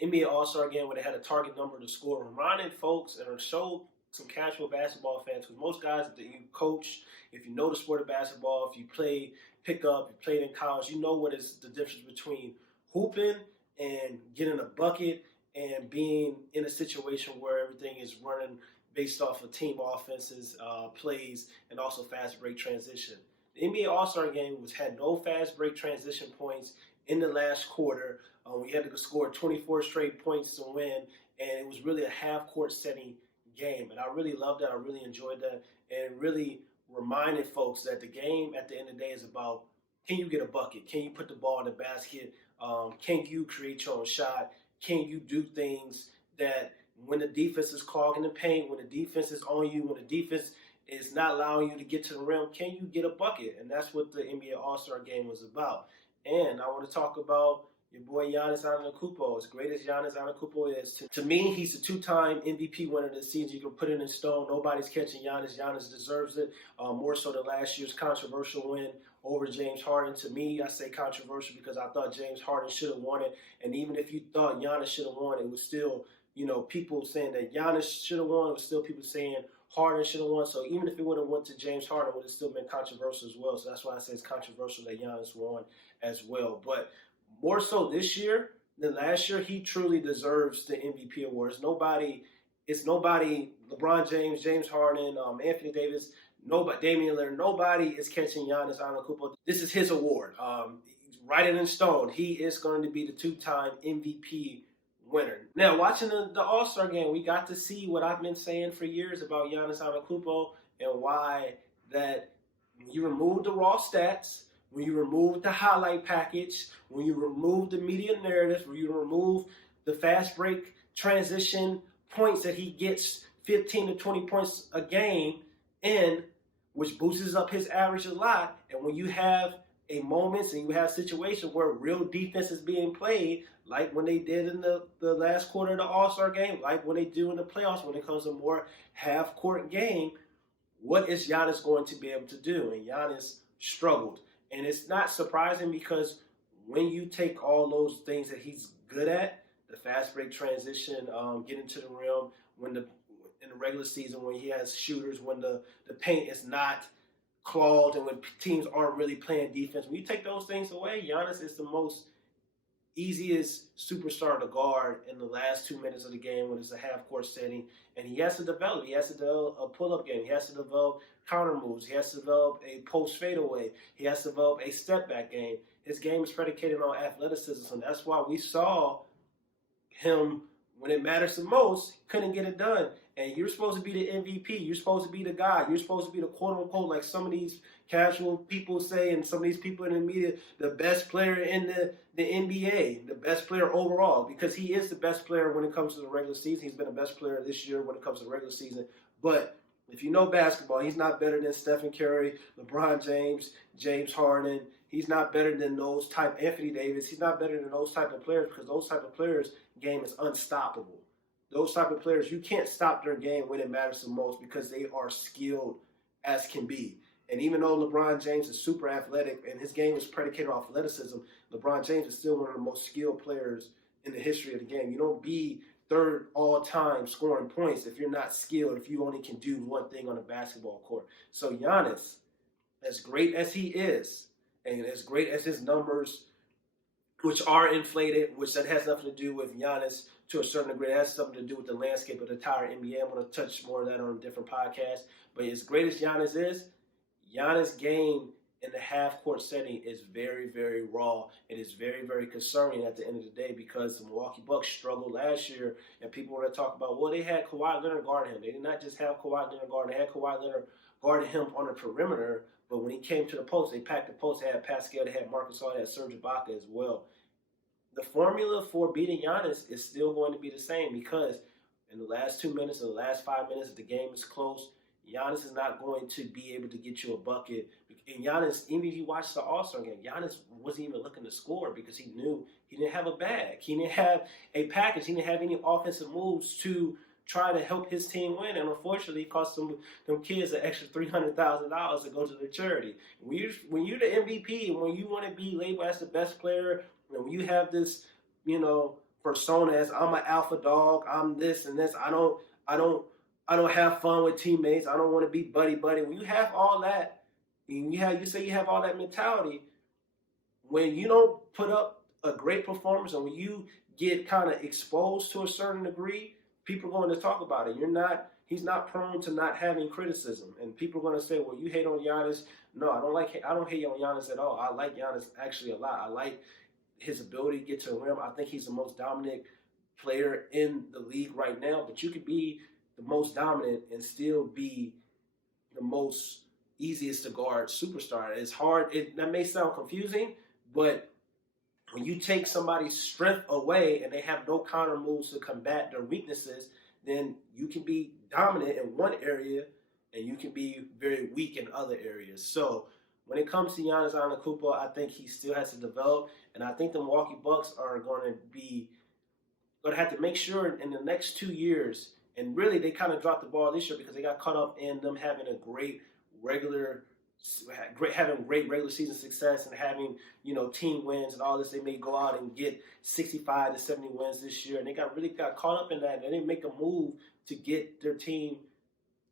the NBA All-Star game where they had a target number to score, reminding folks and show some casual basketball fans, because most guys that you coach, if you know the sport of basketball, if you play pickup, you played in college, you know what is the difference between hooping and getting a bucket and being in a situation where everything is running based off of team offenses, plays, and also fast break transition. The NBA All-Star game had no fast break transition points in the last quarter. We had to score 24 straight points to win, and it was really a half-court setting game. And I really loved that. I really enjoyed that, and really reminded folks that the game at the end of the day is about, can you get a bucket? Can you put the ball in the basket? Can you create your own shot? Can you do things that when the defense is clogging the paint, when the defense is on you, when the defense is not allowing you to get to the rim, can you get a bucket? And that's what the NBA All-Star game was about. And I want to talk about your boy Giannis Antetokounmpo. As great as Giannis Antetokounmpo is, to me, he's a two-time MVP winner this season. You can put it in stone. Nobody's catching Giannis. Giannis deserves it, more so than last year's controversial win over James Harden. To me, I say controversial because I thought James Harden should have won it. And even if you thought Giannis should have won, it was still, people saying that Giannis should have won. It was still people saying Harden should have won. So even if it would have went to James Harden, it would have still been controversial as well. So that's why I say it's controversial that Giannis won as well. But more so this year than last year, he truly deserves the MVP award. It's nobody, LeBron James, James Harden, Anthony Davis, nobody, Damian Lillard, nobody is catching Giannis Antetokounmpo. This is his award. Write it in stone. He is going to be the two-time MVP winner. Now, watching the All-Star game, we got to see what I've been saying for years about Giannis Antetokounmpo and why that when you remove the raw stats, when you remove the highlight package, when you remove the media narrative, when you remove the fast break transition points that he gets 15 to 20 points a game in, which boosts up his average a lot, and when you have a moments and you have situations where real defense is being played, like when they did in the last quarter of the All-Star game, like when they do in the playoffs when it comes to more half-court game, what is Giannis going to be able to do? And Giannis struggled. And it's not surprising because when you take all those things that he's good at, the fast break transition, getting to the rim, in the regular season when he has shooters, when the paint is not clogged and when teams aren't really playing defense, when you take those things away, Giannis is the most easiest superstar to guard in the last 2 minutes of the game when it's a half-court setting. And he has to develop. He has to develop a pull-up game. He has to develop counter moves. He has to develop a post fadeaway. He has to develop a step-back game. His game is predicated on athleticism. And that's why we saw him, when it matters the most, couldn't get it done. And you're supposed to be the MVP. You're supposed to be the guy. You're supposed to be the quote-unquote, like some of these casual people say and some of these people in the media, the best player in the NBA, the best player overall, because he is the best player when it comes to the regular season. He's been the best player this year when it comes to the regular season. But if you know basketball, he's not better than Stephen Curry, LeBron James, James Harden. He's not better than those type, Anthony Davis. He's not better than those type of players because those type of players' game is unstoppable. Those type of players, you can't stop their game when it matters the most because they are skilled as can be. And even though LeBron James is super athletic and his game is predicated off athleticism, LeBron James is still one of the most skilled players in the history of the game. You don't be third all-time scoring points if you're not skilled, if you only can do one thing on a basketball court. So Giannis, as great as he is, and as great as his numbers, which are inflated, which that has nothing to do with Giannis to a certain degree. It has something to do with the landscape of the entire NBA. I'm going to touch more of that on a different podcast. But as great as Giannis is, Giannis' game in the half-court setting is very, very raw. It is very, very concerning at the end of the day because the Milwaukee Bucks struggled last year, and people were going to talk about, well, they had Kawhi Leonard guarding him. They did not just have Kawhi Leonard guarding. They had Kawhi Leonard guarding him on the perimeter, but when he came to the post, they packed the post. They had Pascal, they had Marcus Gasol, they had Serge Ibaka as well. The formula for beating Giannis is still going to be the same because in the last 2 minutes, in the last 5 minutes, if the game is close, Giannis is not going to be able to get you a bucket. And Giannis, even if you watch the All-Star game, Giannis wasn't even looking to score because he knew he didn't have a bag. He didn't have a package. He didn't have any offensive moves to try to help his team win. And unfortunately, it cost them kids an extra $300,000 to go to their charity. When you're the MVP and when you want to be labeled as the best player, and when you have this, persona as I'm an alpha dog. I'm this and this. I don't have fun with teammates. I don't want to be buddy buddy. When you have all that, and you say you have all that mentality, when you don't put up a great performance and when you get kind of exposed to a certain degree, people are going to talk about it. He's not prone to not having criticism. And people are going to say, well, you hate on Giannis. No, I don't hate on Giannis at all. I like Giannis actually a lot. I like his ability to get to the rim. I think he's the most dominant player in the league right now. But you could be the most dominant and still be the most easiest to guard superstar. It's hard. That may sound confusing, but when you take somebody's strength away and they have no counter moves to combat their weaknesses, then you can be dominant in one area and you can be very weak in other areas. So when it comes to Giannis Antetokounmpo, I think he still has to develop, and I think the Milwaukee Bucks are going to have to make sure in the next 2 years, and really they kind of dropped the ball this year because they got caught up in them having great regular season success and having team wins and all this. They may go out and get 65 to 70 wins this year, and they really got caught up in that. And they didn't make a move to get their team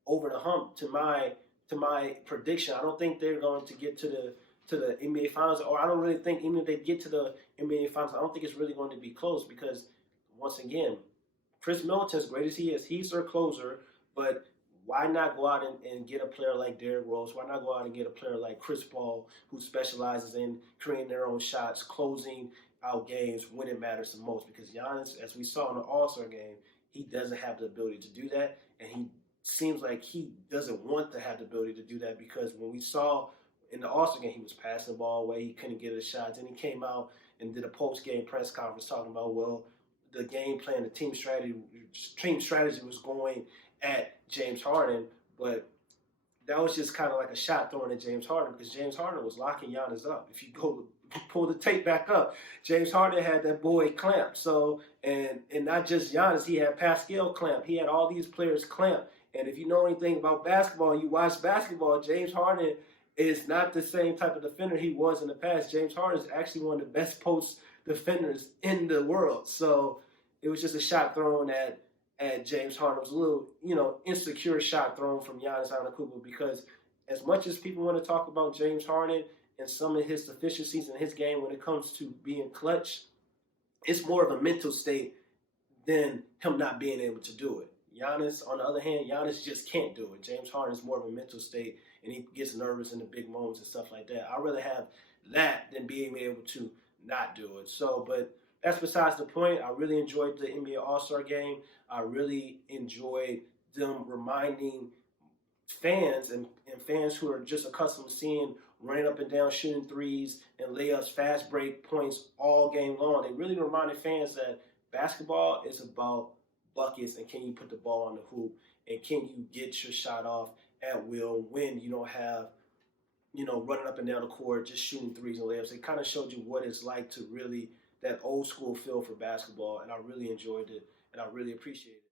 over the hump. To my prediction, I don't think they're going to get to the NBA Finals, or I don't really think even if they get to the NBA Finals, I don't think it's really going to be close because once again, Chris Middleton, as great as he is, he's their closer, but why not go out and get a player like Derrick Rose? Why not go out and get a player like Chris Paul, who specializes in creating their own shots, closing out games when it matters the most? Because Giannis, as we saw in the All-Star game, he doesn't have the ability to do that, and he seems like he doesn't want to have the ability to do that because when we saw in the All-Star game, he was passing the ball away, he couldn't get his shots, and he came out and did a post-game press conference talking about, well, the game plan, the team strategy was going at James Harden, but that was just kind of like a shot thrown at James Harden because James Harden was locking Giannis up. If you go pull the tape back up, James Harden had that boy clamped. So, and not just Giannis, he had Pascal clamped. He had all these players clamped. And if you know anything about basketball and you watch basketball, James Harden is not the same type of defender he was in the past. James Harden is actually one of the best post defenders in the world. So it was just a shot thrown at James Harden. It was a little, insecure shot thrown from Giannis Antetokounmpo because as much as people want to talk about James Harden and some of his deficiencies in his game when it comes to being clutch, it's more of a mental state than him not being able to do it. Giannis, on the other hand, Giannis just can't do it. James Harden is more of a mental state, and he gets nervous in the big moments and stuff like that. I'd rather have that than being able to not do it. So, but that's besides the point. I really enjoyed the NBA All-Star game. I really enjoyed them reminding fans and fans who are just accustomed to seeing running up and down, shooting threes and layups, fast break points all game long. They really reminded fans that basketball is about buckets and can you put the ball on the hoop and can you get your shot off at will when you don't have, running up and down the court, just shooting threes and layups. It kind of showed you what it's like to really, that old school feel for basketball, and I really enjoyed it and I really appreciate it.